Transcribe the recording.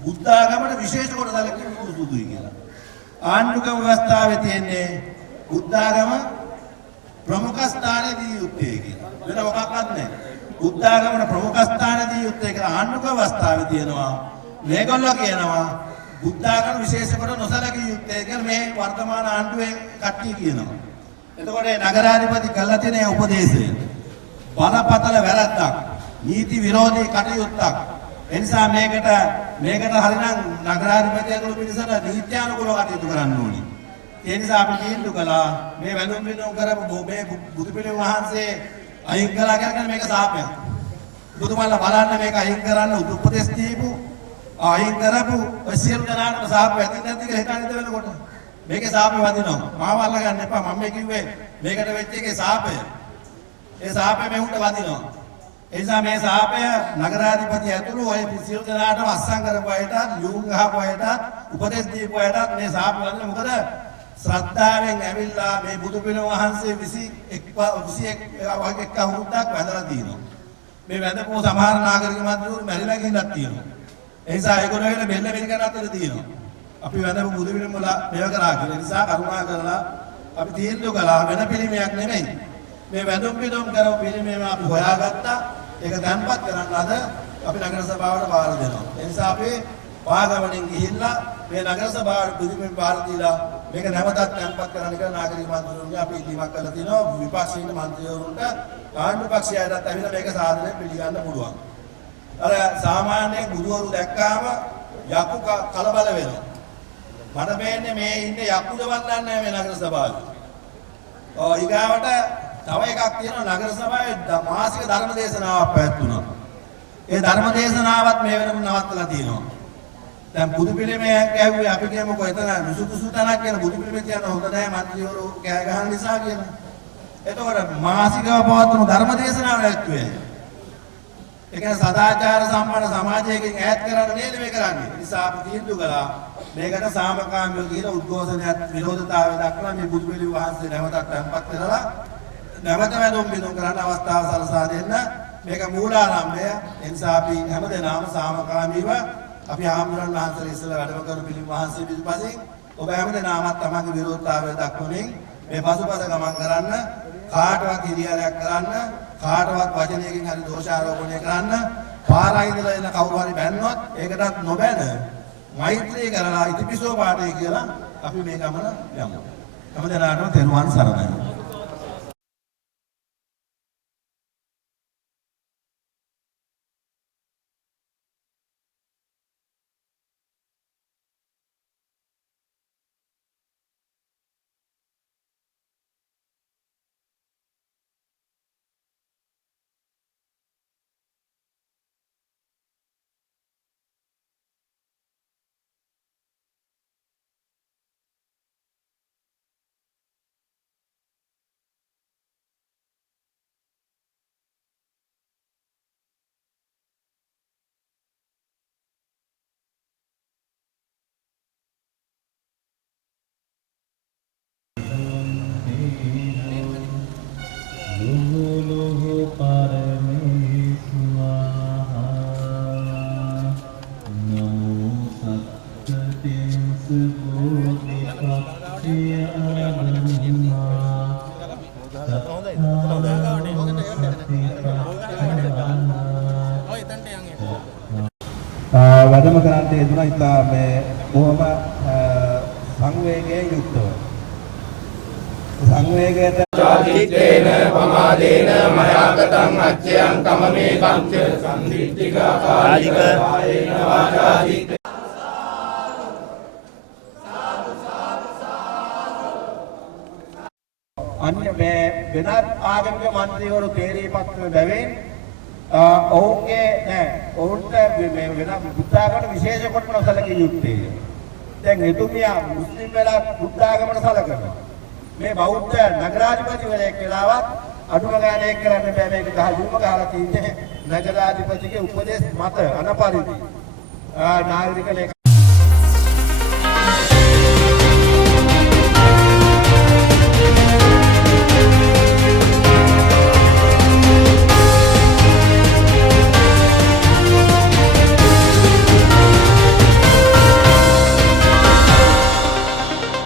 බුද්ධ ආගමට විශේෂ කොට සැලකීම සුදුසුයි කියලා. ආණ්ඩුක්‍රම ව්‍යවස්ථාවේ තියෙන්නේ බුද්ධ ආගම ප්‍රමුඛ ස්ථානයේ දී යුත්තේ කියලා. වෙන මොකක්වත් නැහැ. බුද්ධ ආගමට ප්‍රමුඛ ස්ථානයේ දී යුත්තේ කියලා ආණ්ඩුක්‍රම ව්‍යවස්ථාවේ තියෙනවා. මේගොල්ලෝ කියනවා බුද්ධ ආගම විශේෂ කොට නොසලකිය යුත්තේ කියලා මේ වර්තමාන ආණ්ඩුවේ කට්ටිය කියනවා. එතකොට නගරාධිපති කළා තියෙන උපදේශය බරපතල වැරද්දක්, නීති විරෝධී කටයුත්තක්. එනිසා මේකට හරිනම් නගරාධිපති ඇතුළු පිරිසට නීත්‍යානුකූලව කටයුතු කරන්න ඕනේ. ඒ නිසා අපි තීන්දුව කළා මේ වැඳුම් පිළිම කරපු මේ බුදු පිළිම වහන්සේ අයින් කළා කියන්නේ මේක සාපයක්. බුදුමල්ලා බලන්න මේක අයින් කරන්න උපදෙස් දීපු අයින් කරපු සියලු දෙනාටම සාප ඇති නැති කියලා හිතන්නේ වෙනකොට මේකේ සාපේ වදිනවා. මාව අල්ලගන්න එපා. මම මේ කිව්වේ මේකට වෙච්ච එකේ සාපය. ඒ සාපය මෙහුට වදිනවා. ඒ නිසා මේ සාපය නගරාධිපති ඇතුළු ඔය සියලු දෙනාටම අස්සම් කරපු අයටත්, යුම් ගහපු අයටත්, උපදෙස් දීපු අයටත් මේ සාපය වදිනවා. මොකද ශ්‍රද්ධාවෙන් ඇවිල්ලා මේ බුදු පිළිම වහන්සේ 21 අවුරුද්දක් වැඳලා තියෙනවා. මේ වැඳපු සමහර නාගරික මන්ත්‍රීවරු මැරිලා ගිහිල්ලා තියෙනවා. ඒ නිසා ඒගොල්ලෝ වෙන බෙල්ල මෙලිකන අතර තියෙනවා. අපි වැඳපු බුදු පිළිම වල මේව කරා කියලා. ඒ නිසා කරුණා කරලා අපි තීන්දුව කළා වෙන පිළිමයක් නෙමෙයි. මේ වැඳුම් පිළිම කරව පිළිමේම අපි හොයාගත්තා. ඒක දැන්පත් කරන්න අද අපි නගර සභාවට බාර දෙනවා. ඒ නිසා අපි පාගමනින් ගිහිල්ලා මේ නගර සභාවට පිළිමේ බාර දීලා මේක නැවතත් දැන්පත් කරන්න කියලා නාගරික මන්ත්‍රීවරුන්ගේ අපි ඉල්ලීමක් කරලා තිනවා. විපක්ෂීය මන්ත්‍රීවරුන්ට ආණ්ඩු පක්ෂයටත් ඇවිල්ලා මේක සාධනය පිළිගන්න පුළුවන්. අර සාමාන්‍යයෙන් බුදුවරු දැක්කාම යකු කලබල වෙනවා. මට මේන්නේ මේ ඉන්නේ යකු දවන්නන්නේ නැහැ මේ නගර සභාවේ. ඊගාවට තව එකක් තියෙනවා නගර සභාවේ මාසික ධර්ම දේශනාවක් පැවැත්වුණා. ඒ ධර්ම දේශනාවත් මේ වෙනකොට නවත්තලා තියෙනවා. දැන් බුදු පිළිමේ ඇහුවේ අපි කියමුකෝ එතන සුදුසු තැනක් කියන බුදු පිළිමේ කියන හොඳ නැහැ මන්ත්‍රීවරු කෑ ගහන නිසා කියන. එතකොට මාසිකව පවත්වන ධර්ම දේශනාව නැත්තුවේ. ඒ කියන්නේ සදාචාර සම්පන්න සමාජයකින් ඈත් කරන්න නේද මේ කරන්නේ. ඒ නිසා අපි තීන්දුව කළා මේකට සාමකාමීව කියලා උද්ඝෝෂණයක් විරෝධතාවය දක්වලා මේ බුදු පිළිම වහන්සේ නැවතත් තැන්පත් කරලා නැවත වැඳුම් පිදුම් කරන්න අවස්ථාව සලසා දෙන්න. මේක මූලාරම්භය. ඒ නිසා අපි හැමදෙනාම සාමකාමීව අපි ආම්බුරන් වහන්සේලා ඉස්සෙල්ලා වැඩම කරන පිළිම වහන්සේ පිටුපසින් ඔබ හැමදෙනාමත් තමන්ගේ විරෝධතාවය දක්වමින් මේ පසුපස ගමන් කරන්න, කාටවත් හිරියාරයක් කරන්න, කාටවත් වචනයකින් හරි දෝෂාරෝපණය කරන්න, පාරයි ඉඳලා එන කවුරු හරි බැන්නොත් ඒකටත් නොබැන මෛත්‍රී කරලා ඉතිපිසෝ පාඨය කියලා අපි මේ ගමන යමු. හැමදෙනාටම තෙරුවන් සරණයි. වැඩම කරන්න යෙදුණා ඉතා මේ බොහොම සංවේගයෙන් යුක්තව. සංවේගයට චාතිත්තේන පමාදේන මයාගතං අච්ඡයං කමමේ පංච සම්දිත්තිකා කාලික ආයේන වාචාති අන්‍ය මේ වෙනත් ආගමික මන්ත්‍රීවරු තේරීපත් බැවින් ඔවුන්ගේ නෑ ඔවුන්ට මේ වෙන බුද්ධාගමට විශේෂ කොට නොසලකිය යුත්තේ. දැන් එතුමියා මුස්ලිම් වෙලා බුද්ධාගමට සලකනවා. මේ බෞද්ධ නගරාධිපතිවරයෙක් වෙලාවත් අඩුම ගානේ කරන්න බෑ මේක දුම ගහලා තියෙන්නේ නගරාධිපතිගේ උපදේශ මත අනපරිදි නාගරික